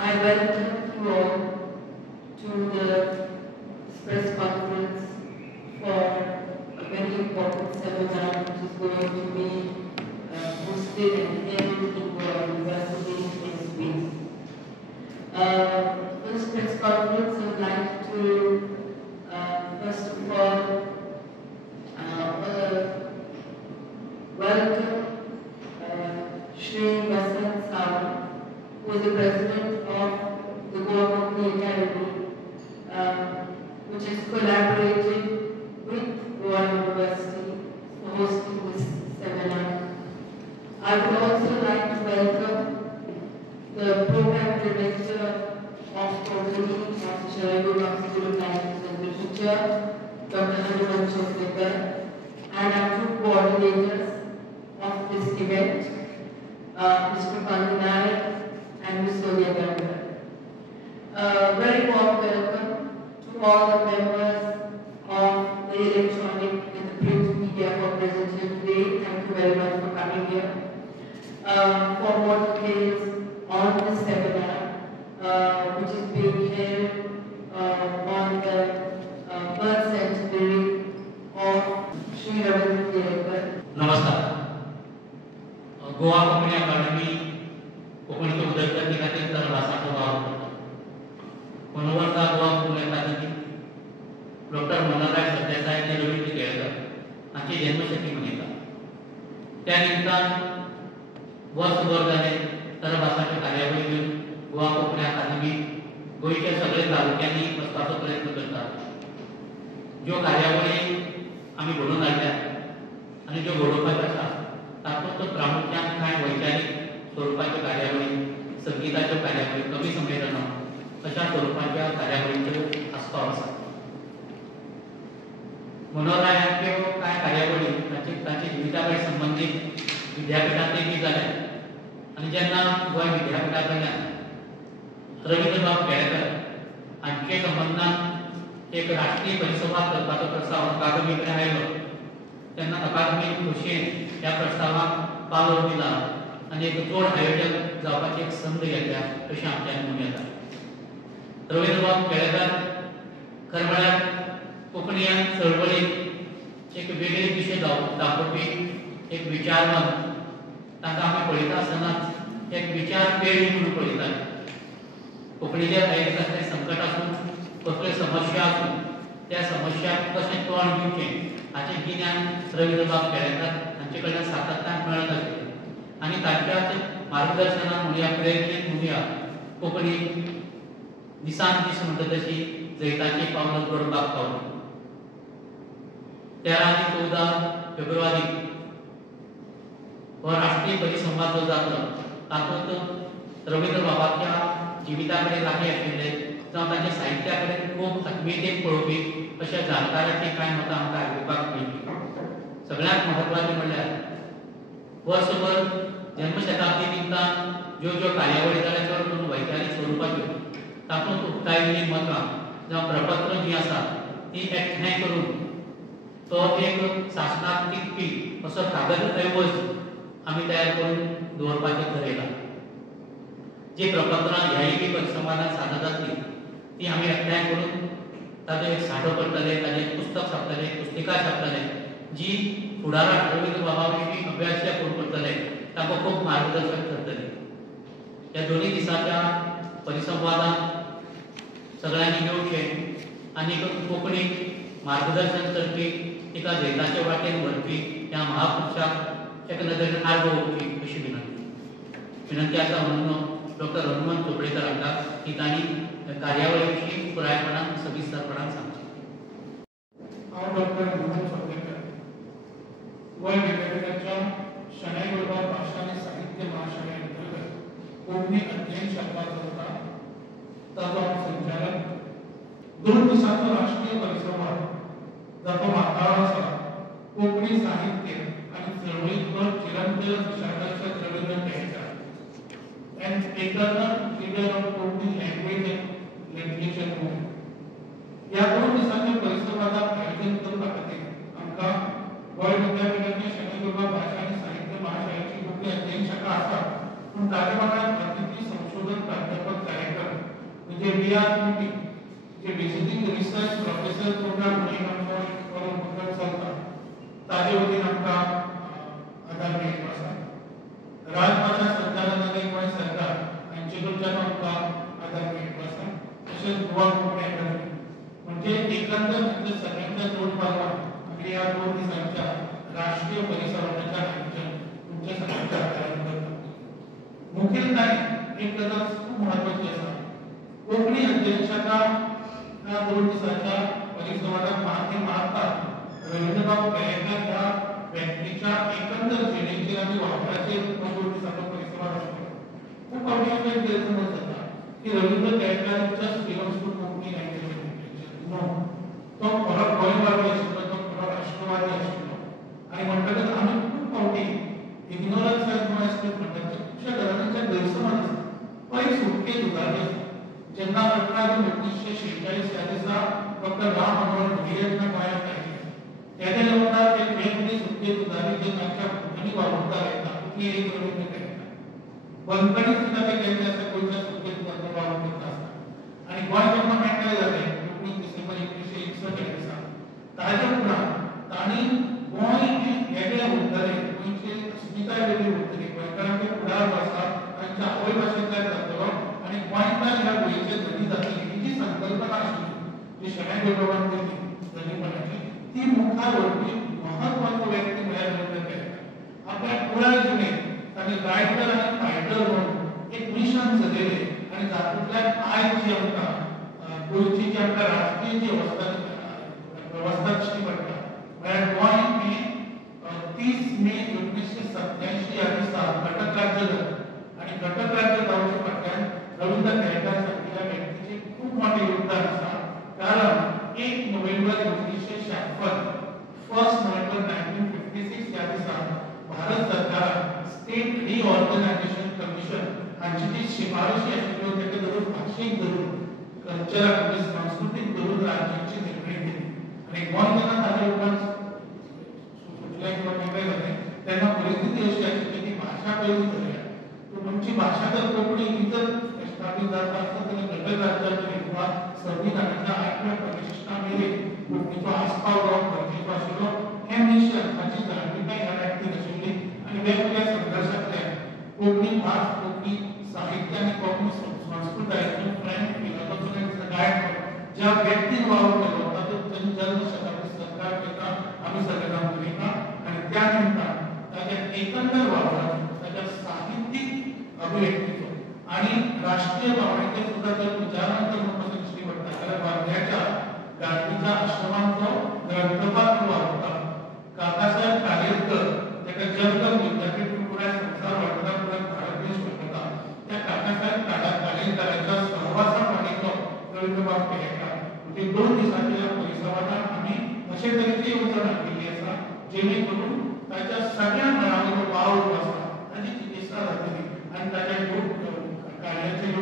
I welcome you all to the press conference for a very important seminar which is going to be hosted and held in Goa University next week. For this press conference, I would like to first of all welcome Shri Vasant Sawant, who is the president of the Goa Company Academy, which has collaborated with Goa University for hosting this seminar. I would also like to welcome the program director of Company of Chirayu School of Language and Literature, Dr. Hanuman Chokrekar, and our two coordinators of this event, Mr. Pandi Nayak and Ms. Sonia Gandhar. Very warm welcome to all the members of the electronic and the print media who are present here today. Thank you very much for coming here. For more details on this seminar, which is being held on the birth centenary of Shri Ravindra Kerekar. नमस्कार. गोवा कोंकणी अकादमी कोंकणीचे उदरगती खातीर तर भासाचो वावर करता. मनोवर्ता गोवा कोंकणी अकादमी डॉक्टर मनोहरराय सरदेसाय आणि रवींद्र केळकर हांची जन्मशती मनयता. त्या निमतान वर्सभर जाले तर भासाच्यो कार्यावळी घेवन गोवा कोंकणी अकादमी गोंयच्या सगळ्या तालुक्यांनी वचपाचो प्रयत्न करता. ज्यो कार्यावळी आमी घडोवन हाडल्या आनी ज्यो घडोवपाच्यो आसा तातूंत प्रामुख्यान कांय वैचारीक स्वरुपाच्यो कार्यावळी, संगीताच्यो कार्यावळी, कवी संमेलनां अशा स्वरुपाच्या कार्यावळींचो आस्पाव आसा. मनोहररायांच्यो कांय कार्यावळी तांचे जिविता कडेन संबंदीत विद्यापिठांतय बी जाल्या आनी जेन्ना गोंय विद्यापिठा कडल्यान रवींद्रबाब केळेकर हांचे संबंदान एक राष्ट्रीय परिसंवाद करपाचो प्रस्ताव अकादमी कडेन आयलो तेन्ना अकादमीन खोशयेन ह्या प्रस्तावाक पालो दिला आनी एक चड आयोजक जावपाची एक संद घेतल्या अशें आमच्यान म्हणूं येता. रवींद्रबाब केळेकर खरें म्हळ्यार कोंकणी चळवळीत एक वेगळे विशय दाखोवपी एक विचारवंत. ताका आमी पळयता आसतनाच एक विचार पेढी म्हणून पळयताले. कोंकणीचेर आयिल्ले कसले संकट आसूं, कसल्यो समस्या आसूं, त्या समस्याक कशें तोंड दिवचें हाचें गिन्यान रवींद्रबाब केळेकर हांचे कडल्यान सातत्यान मेळत आशिल्लें आनी तांच्याच मार्गदर्शनान म्हणुया, प्रेरणेन म्हणुया, कोंकणी दिसान दीस म्हणटा तशी जैताची पावलां जोडपाक पावली. 13 आनी 14 फेब्रुवारी हो राष्ट्रीय परिसंवाद जो जातलो तातूंत रवींद्रबाबाच्या जिविता कडेन लागीं आशिल्ले जावं तांच्या साहित्या कडेन खूब आत्मीयतेन पळोवपी अशा जाणकारांची कांय मतां आमकां आयकुपाक मेळटलीं. सगळ्यांत म्हत्वाचें म्हणल्यार वर्सभर जन्मशताब्दी निमतान ज्यो ज्यो कार्यावळी जाल्या चड करून वैचारीक स्वरुपाच्यो तातूंत उक्तायिल्लीं मतां जावं प्रपत्र जीं आसा तीं एकठांय करून तो एक शासनाक टिकपी असो कागद ऐवज आमी तयार करून दवरपाचें थारायलां. जी प्रपत्रां ह्याय बी परिसंवादांत सादर जातलीं ती आमी एकठांय करून ताचो एक सांठो करतले, ताचें एक पुस्तक छापतले, पुस्तिका छापतले, जी फुडाराक रवींद्रबाबा विशीं अभ्यास कोण करतले ताका खूब मार्गदर्शक ठरतली. ह्या दोनी दिसाच्या परिसंवादांत सगळ्यांनी येवचें आनी कोंकणीक मार्गदर्शन करपी, तिका जैताचे वाटेन व्हरपी ह्या महापुरुशाक एका नदरेन आर्गां ओंपची अशी विनंती आसा म्हणून डॉक्टर हनुमंत चोपडेकर हांकां की तांणी कार्यावळी विशीं पुरायपणान सविस्तरपणान सांगचें. हांव डॉक्टर हनुमंत चोपडेकर गोंय विद्यापिठाच्या शणै गोपाळ भाशा आनी साहित्य महाशाखे अंतर्गत कोंकणी अध्ययन शाखा चलता. ताचो हांव संचालक. 2 दिसांचो राष्ट्रीय परिसंवाद जाचो माथाळो आसा कोंकणी साहित्य आनी चळवळींतलो चिरंतन दिशादर्शक रवींद्र Kelekar and eternal leader of Konkani language and literature movement. या 2 दिसांच्या परिसंवादाक आयोजन करपा खातीर आमकां गोंय विद्यापिठाच्या शणै गोपाळ भाशा आनी साहित्य महाशाखेची कोंकणी अध्ययन शाखा आसा, पूण ताचे वांगडा अतिथी संशोधक संशोधक प्राध्यापक कार्यक्रम म्हणजे VRPP जे विजिटिंग रिसर्च प्रोफेसर प्रोग्राम म्हणून प्रोग्राम चलता ताजे वतीन आमकां आदार मेळटा आसा राजभाषा संचालनालय गोंय सरकार हांचे कडच्यान आमकां आदार मेळटा आसा तशेंच गोवा कोंकणी अकादमी म्हणजे एकंदर म्हणजे सगळ्यांच्या जोड पालवान आमी ह्या 2 दिसांच्या राष्ट्रीय परिसंवादाच्या आयोजन तुमच्या सगळ्यांच्या आदारान करता मुखेलताय एक गजाल खूब महत्वाची आसा कोंकणी अध्यक्षका ह्या 2 दिसांच्या परिसंवादाक मागे मारतात रवींद्रबाब केळेकर ह्या व्यक्तीच्या एकंदर जिणेचेर आनी वापराचेर 2 दिसांचो परिसंवाद आसलो खूब फावटी एक गैरसमज जाता की Ravindra Kelekar just belongs to Konkani language no तो खरो गोंयवादी आशिल्लो तो खरो राष्ट्रवादी आशिल्लो आनी म्हणटकच आमी खूब फावटी इग्नोरन्स एज नो एस्पेक्ट म्हणटात खुबश्या गजालींचे गैरसमज आसता तो एक सुटकेस उदाहरण आसा जेन्ना 18 जून 1946 ह्या दिसा डॉक्टर राम मनोहर लोहिया गोंयांत आयिल्ले तेदे लोकांक एक वेगळी सुटकेस उदाहरण जे तांच्या भुतांनी वावुरता येता ती एक रवींद्र केळेकर बंदपणी सुद्धा ते केल्ले आसा गोंयच्या सुटकेस उदाहरण वावुरता आसता आनी गोंय जेन्ना मेळ्ळें जालें 19 डिसेंबर 1961 ह्या दिसा ताजे उपरांत तांणी गोंय हें वेगळें उरतलें गोंयची अस्मिताय वेगळी उरतली गोंयकारांचो फुडार जो आसा तांच्या आवय भाशेंतल्यान जातलो आनी गोंयकार ह्या गोंयचे धनी जातली ही जी संकल्पना आशिल्ली जी शणै गोंयबाबान दिली धनीपणाची ती मुखार व्हरपी महत्वाचो व्यक्ती म्हळ्यार रवींद्र केळेकर आपल्या पुराय जिणेंत ताणें रायटर आनी फायटर म्हणून एक मिशन चलयलें आनी तातूंतल्यान आयज जी आमकां गोंयची जी आमकां राजकीय जी वेवस्था दिश्टी पडटा म्हळ्यार गोंय हें 30 मे 1987 ह्या दिसा घटक राज्य जालें आनी घटक राज्य जावचे फाटल्यान रवींद्र केळेकर सारकिल्या व्यक्तीचें खूब मोठें योगदान आसा कारण 1 नोव्हेंबर 1956 1 नोव्हेंबर 1956 ह्या दिसा भारत सरकारान स्टेट रिऑर्गनायझेशन कमिशन हांची जी शिफारशी आशिल्ल्यो तेका धरून भाशेक धरून कल्चराक म्हणजे संस्कृतीक धरून राज्याची निर्णय केली आनी गोंय जेन्ना ताजे उपरांत सुटलें किंवा वेगळें जालें तेन्ना परिस्थिती अशी आशिल्ली की भाशा पयली धरल्या पूण तुमची भाशा जर कोंकणी ही जर एस्टाब्लीश जाता आसत जाल्यार घटक राज्याचेर किंवा संविधानाच्या 8व्या परिशिश्टा मेरेन कोंकणीचो आस्पाव जावप गरजेचो आशिल्लो हें मिशन हाची जाणविकाय ह्या व्यक्तीन आशिल्ली आनी वेगवेगळ्या संघर्शांतल्यान कोंकणी भास कोंकणी साहित्य आनी कोंकणी संस्कृतायेचो फ्रँक फिलॉसॉफर गायड ज्या व्यक्तीन वावर केलो तातूंत ताची जल्म शताब्दी सरकार घेता आमी सगळे जाण उलयता आनी त्या निमतान ताच्या एकंदर वावराचो ताच्या साहित्यीक अभिव्यक्तीचो आनी राष्ट्रीय भावनेचेर सुद्दां जर विचारांत म्हणपाचो दिश्टी पडटा जाल्यार वर्ध्याच्या गांधीच्या आश्रमांचो ग्रंथपाठ वावरता काकासाहेब कालेलकर ताका जगदम विद्यापीठ पुराय संवसार वळखता पुराय भारत देश वळखता त्या काकासाहेब कालेलकरांच्या सहवासांत वाडिल्लो रवींद्रबाब केळेकर म्हणजे 2 दिसांच्या परिसंवादाक आमी अशे तरेची येवजण केल्ली आसा जेणे करून ताच्या सगळ्या मळांचो वाव जो आसा ताची चिकित्सा जातली आनी ताच्या कार्याचे